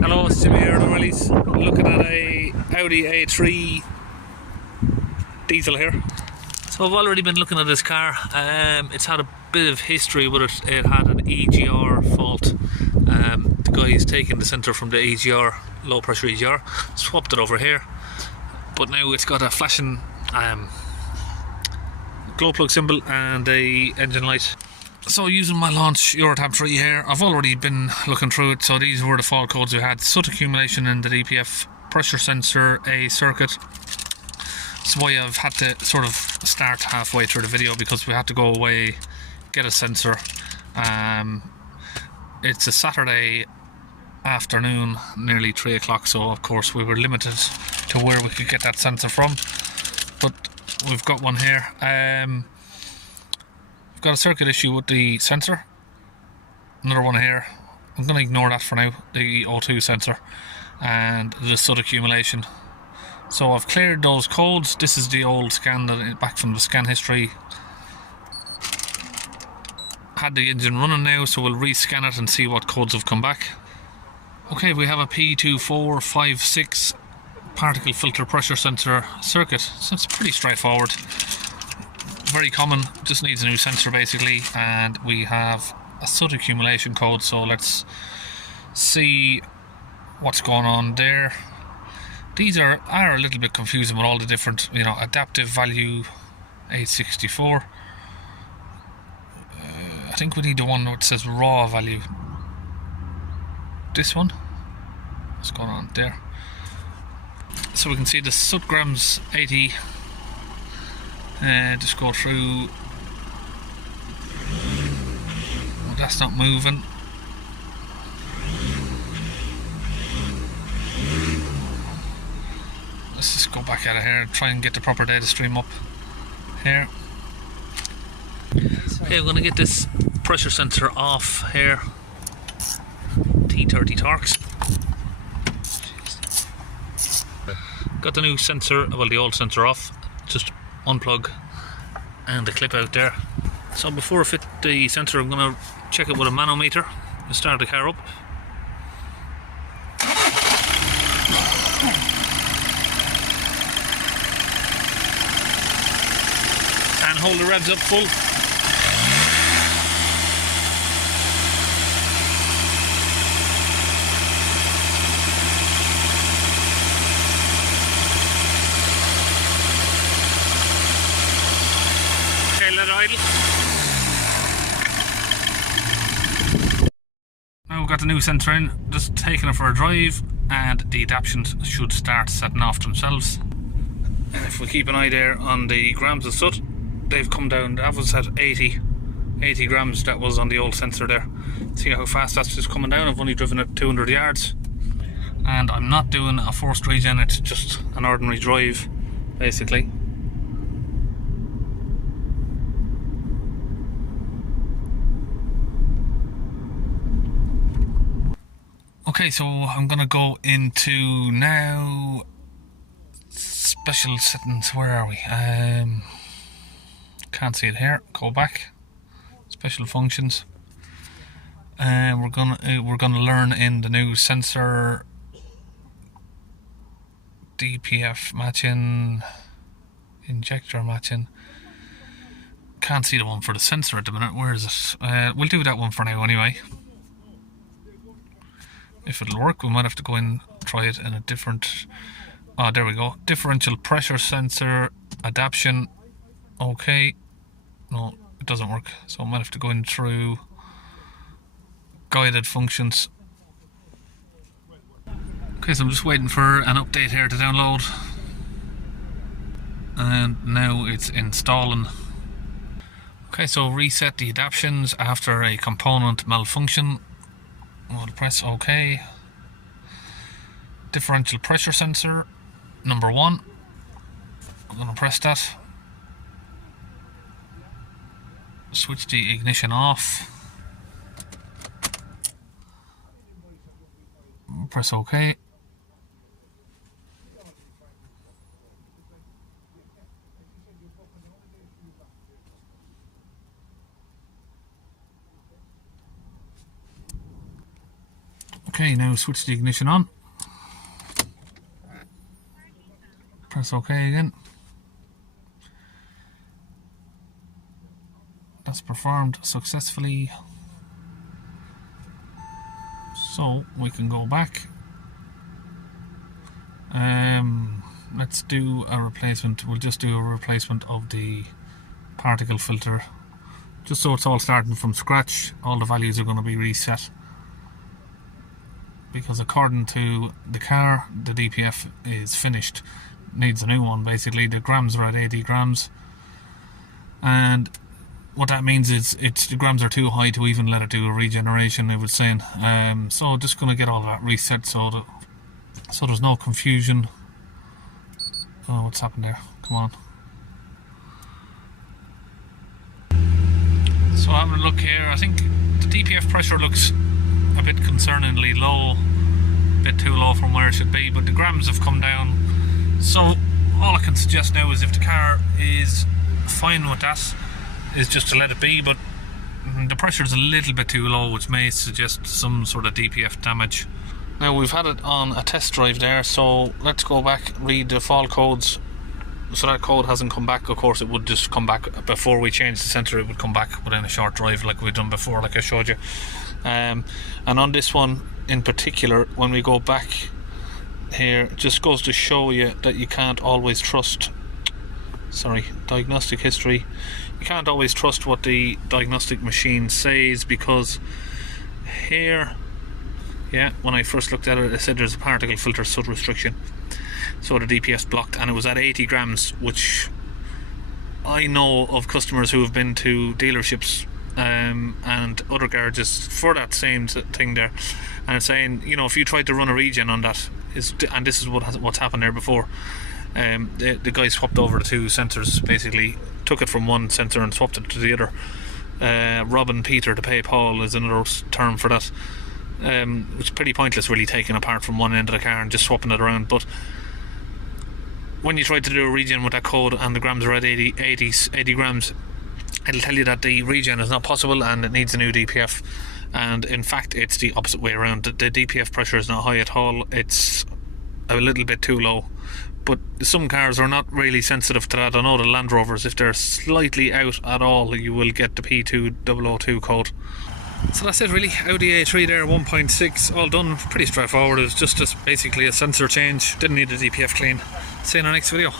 Hello, it's Jimmy here in O'Reilly's, looking at a Audi A3 diesel here. So I've already been looking at this car. It's had a bit of history with it. It had an EGR fault. The guy's taken the centre from the EGR, low pressure EGR, swapped it over here, but now it's got a flashing glow plug symbol and a engine light. So using my launch Eurotab 3 here, I've already been looking through it. So these were the fault codes we had: soot accumulation in the DPF pressure sensor, a circuit. That's why I've had to sort of start halfway through the video, because we had to go away, get a sensor. It's a Saturday afternoon, nearly 3 o'clock, so of course we were limited to where we could get that sensor from, but we've got one here. We've got a circuit issue with the sensor, another one here. I'm going to ignore that for now, the O2 sensor, and the soot accumulation. So I've cleared those codes. This is the old scan, back from the scan history. Had the engine running now, so we'll rescan it and see what codes have come back. Okay, we have a P2456 particle filter pressure sensor circuit, so it's pretty straightforward. Very common, just needs a new sensor basically, and we have a soot accumulation code, so let's see what's going on there. These are a little bit confusing with all the different, adaptive value 864. I think we need the one that says raw value. This one, what's going on there? So we can see the soot grams 80. Just go through. Well, that's not moving. Let's just go back out of here and try and get the proper data stream up here. Okay, we're going to get this pressure sensor off here. T30 Torx. Got the new sensor, well, the old sensor off. Just unplug and the clip out there. So before I fit the sensor, I'm going to check it with a manometer and start the car up. And hold the revs up full. Let it idle. Now we've got the new sensor in, just taking it for a drive, and the adaptions should start setting off themselves. And if we keep an eye there on the grams of soot, they've come down. That was at 80 grams, that was on the old sensor there. See how fast that's just coming down. I've only driven it 200 yards, and I'm not doing a forced regen, it's just an ordinary drive basically. Okay, so I'm gonna go into now special settings. Where are we? Can't see it here. Go back. Special functions. We're gonna learn in the new sensor DPF matching, injector matching. Can't see the one for the sensor at the minute. Where is it? We'll do that one for now anyway. If it'll work, we might have to go in and try it in a different... Oh, there we go. Differential pressure sensor, adaption. Okay. No, it doesn't work. So I might have to go in through guided functions. Okay, so I'm just waiting for an update here to download. And now it's installing. Okay, so reset the adaptions after a component malfunction. I'll press OK. Differential pressure sensor, number 1. I'm going to press that. Switch the ignition off. Press OK. Okay, now switch the ignition on. Press OK again. That's performed successfully. So we can go back. Let's do a replacement. We'll just do a replacement of the particle filter, just so it's all starting from scratch. All the values are going to be reset, because according to the car, the DPF is finished, needs a new one. Basically the grams are at 80 grams, and what that means is the grams are too high to even let it do a regeneration, it was saying. So just going to get all that reset so there's no confusion. Oh, what's happened there? Come on. So having a look here, I think the DPF pressure looks a bit concerningly low, a bit too low from where it should be, but the grams have come down. So all I can suggest now is, if the car is fine with that, is just to let it be, but the pressure is a little bit too low, which may suggest some sort of DPF damage. Now we've had it on a test drive there, so let's go back, read the fault codes. So that code hasn't come back. Of course it would just come back before we changed the sensor, it would come back within a short drive like we've done before, like I showed you. And on this one in particular, when we go back here, it just goes to show you that you can't always trust, diagnostic history, you can't always trust what the diagnostic machine says, because here, yeah, when I first looked at it, it said there's a particle filter soot restriction, so the DPF's blocked, and it was at 80 grams, which I know of customers who have been to dealerships and other garages for that same thing there, and it's saying, you know, if you tried to run a regen on that, and this is what's happened there before, the guy swapped over the two sensors, basically took it from one sensor and swapped it to the other. Robbing Peter to pay Paul is another term for that. It's pretty pointless really, taking apart from one end of the car and just swapping it around. But when you try to do a regen with that code and the grams are at 80 grams, it'll tell you that the regen is not possible and it needs a new DPF. And in fact it's the opposite way around. The DPF pressure is not high at all, it's a little bit too low. But some cars are not really sensitive to that. I know the Land Rovers, if they're slightly out at all, you will get the P2452 code. So that's it really. Audi A3 there, 1.6, all done, pretty straightforward. It was just basically a sensor change, didn't need a DPF clean. See you in our next video.